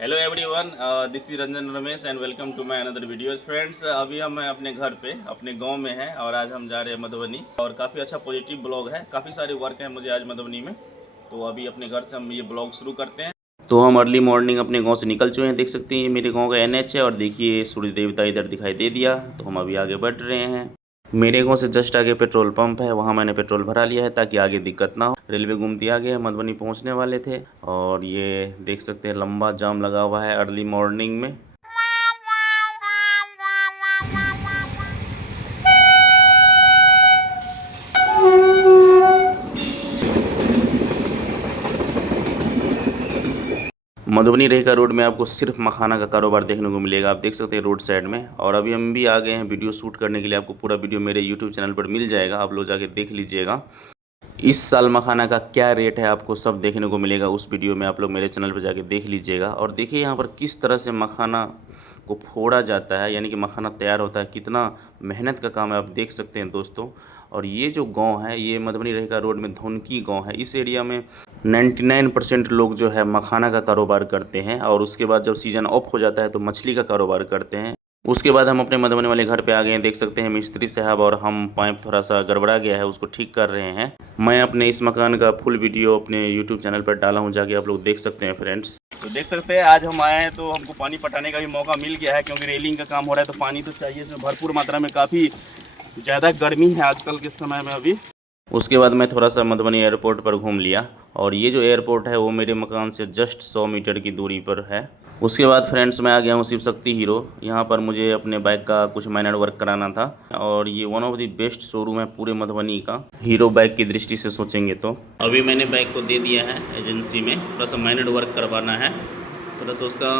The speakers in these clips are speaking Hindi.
Hello everyone, this is Ranjan Ramesh and welcome to my another videos. Friends, अभी हम अपने घर पे अपने गांव में हैं और आज हम जा रहे हैं मधुबनी। और काफ़ी अच्छा पॉजिटिव ब्लॉग है, काफ़ी सारे वर्क है मुझे आज मधुबनी में। तो अभी अपने घर से हम ये ब्लॉग शुरू करते हैं। तो हम अर्ली मॉर्निंग अपने गांव से निकल चुके हैं। देख सकते हैं ये मेरे गांव का NH है और देखिए सूर्य देवता इधर दिखाई दे दिया। तो हम अभी आगे बढ़ रहे हैं। मेरे गांव से जस्ट आगे पेट्रोल पंप है, वहां मैंने पेट्रोल भरा लिया है ताकि आगे दिक्कत ना हो। रेलवे घूमती आगे है, मधुबनी पहुंचने वाले थे और ये देख सकते हैं लंबा जाम लगा हुआ है अर्ली मॉर्निंग में। मधुबनी रेखा रोड में आपको सिर्फ मखाना का कारोबार देखने को मिलेगा। आप देख सकते हैं रोड साइड में। और अभी हम भी आ गए हैं वीडियो शूट करने के लिए। आपको पूरा वीडियो मेरे यूट्यूब चैनल पर मिल जाएगा, आप लोग जाके देख लीजिएगा। इस साल मखाना का क्या रेट है आपको सब देखने को मिलेगा उस वीडियो में। आप लोग मेरे चैनल पर जाके देख लीजिएगा। और देखिए यहाँ पर किस तरह से मखाना को फोड़ा जाता है, यानी कि मखाना तैयार होता है। कितना मेहनत का काम है, आप देख सकते हैं दोस्तों। और ये जो गांव है ये मधुबनी रेखा रोड में धुनकी गांव है। इस एरिया में 99% लोग जो है मखाना का कारोबार करते हैं। और उसके बाद जब सीज़न ऑफ हो जाता है तो मछली का कारोबार करते हैं। उसके बाद हम अपने मधुबनी वाले घर पे आ गए हैं। देख सकते हैं मिस्त्री साहब और हम पाइप थोड़ा सा गड़बड़ा गया है, उसको ठीक कर रहे हैं। मैं अपने इस मकान का फुल वीडियो अपने यूट्यूब चैनल पर डाला हूं, जाके आप लोग देख सकते हैं फ्रेंड्स। तो देख सकते हैं आज हम आए हैं तो हमको पानी पटाने का भी मौका मिल गया है, क्योंकि रेलिंग का काम हो रहा है तो पानी तो चाहिए। इसमें भरपूर मात्रा में काफ़ी ज़्यादा गर्मी है आजकल के समय में अभी। उसके बाद मैं थोड़ा सा मधुबनी एयरपोर्ट पर घूम लिया। और ये जो एयरपोर्ट है वो मेरे मकान से जस्ट 100 मीटर की दूरी पर है। उसके बाद फ्रेंड्स मैं आ गया हूँ शिव शक्ति हीरो। यहाँ पर मुझे अपने बाइक का कुछ माइनर वर्क कराना था। और ये one of the best showroom है पूरे मधुबनी का, हीरो बाइक की दृष्टि से सोचेंगे तो। अभी मैंने बाइक को दे दिया है एजेंसी में, थोड़ा सा माइनर वर्क करवाना है। थोड़ा सा उसका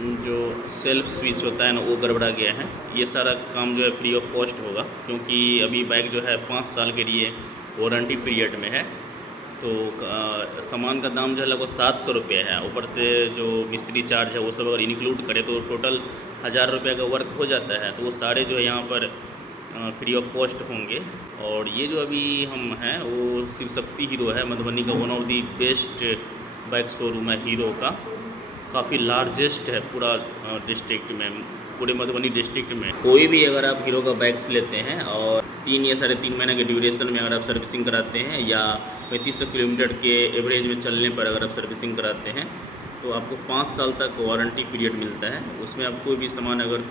जो सेल्फ स्विच होता है ना वो गड़बड़ा गया है। ये सारा काम जो है फ्री ऑफ कॉस्ट होगा, क्योंकि अभी बाइक जो है 5 साल के लिए वारंटी पीरियड में है। तो सामान का दाम जो है लगभग 700 रुपये है। ऊपर से जो मिस्त्री चार्ज है वो सब अगर इंक्लूड करें तो टोटल 1000 रुपये का वर्क हो जाता है। तो वो सारे जो है यहाँ पर फ्री ऑफ कॉस्ट होंगे। और ये जो अभी हम हैं वो शिव शक्ति हीरो है, मधुबनी का one of the best bike showroom है हीरो का। काफ़ी लार्जेस्ट है पूरा डिस्ट्रिक्ट में, पूरे मधुबनी डिस्ट्रिक्ट में। कोई भी अगर आप हीरो का बाइक्स लेते हैं और 3 या 3.5 महीने के ड्यूरेशन में अगर आप सर्विसिंग कराते हैं या 3500 किलोमीटर के एवरेज में चलने पर अगर आप सर्विसिंग कराते हैं तो आपको 5 साल तक वारंटी पीरियड मिलता है। उसमें आप कोई भी सामान अगर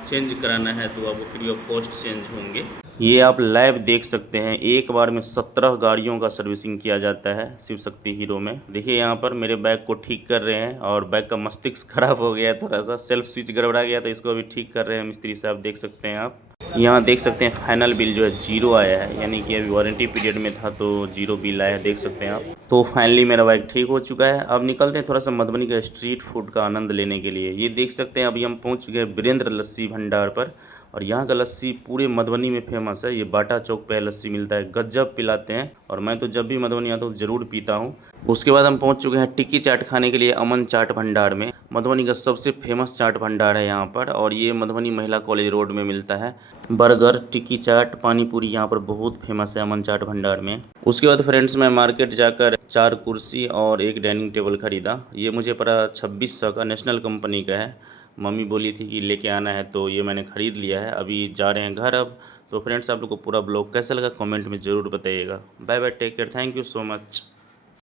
चेंज कराना है तो आपको फ्री ऑफ कॉस्ट चेंज होंगे। ये आप लाइव देख सकते हैं, एक बार में 17 गाड़ियों का सर्विसिंग किया जाता है शिव शक्ति हीरो में। देखिए यहाँ पर मेरे बाइक को ठीक कर रहे हैं और बाइक का मस्तिष्क खराब हो गया है, थोड़ा सा सेल्फ स्विच गड़बड़ा गया तो इसको अभी ठीक कर रहे हैं मिस्त्री साहब, देख सकते हैं आप। यहाँ देख सकते हैं फाइनल बिल जो है 0 आया है, यानी कि अभी वारंटी पीरियड में था तो 0 बिल आया है, देख सकते हैं आप। तो फाइनली मेरा बाइक ठीक हो चुका है। अब निकलते हैं थोड़ा सा मधुबनी का स्ट्रीट फूड का आनंद लेने के लिए। ये देख सकते हैं अभी हम पहुँच गए वीरेंद्र लस्सी भंडार पर। और यहाँ का लस्सी पूरे मधुबनी में फेमस है। ये बाटा चौक पे लस्सी मिलता है, गजब पिलाते हैं। और मैं तो जब भी मधुबनी आता हूँ ज़रूर पीता हूँ। उसके बाद हम पहुँच चुके हैं टिक्की चाट खाने के लिए अमन चाट भंडार में। मधुबनी का सबसे फेमस चाट भंडार है यहाँ पर। और ये मधुबनी महिला कॉलेज रोड में मिलता है। बर्गर, टिक्की चाट, पानी पूरी यहाँ पर बहुत फेमस है अमन चाट भंडार में। उसके बाद फ्रेंड्स मैं मार्केट जाकर 4 कुर्सी और एक डाइनिंग टेबल खरीदा। ये मुझे पड़ा 2600 का, नेशनल कंपनी का है। मम्मी बोली थी कि लेके आना है तो ये मैंने ख़रीद लिया है। अभी जा रहे हैं घर अब। तो फ्रेंड्स आप लोग को पूरा ब्लॉग कैसा लगा कमेंट में ज़रूर बताइएगा। Bye bye, take care, thank you so much.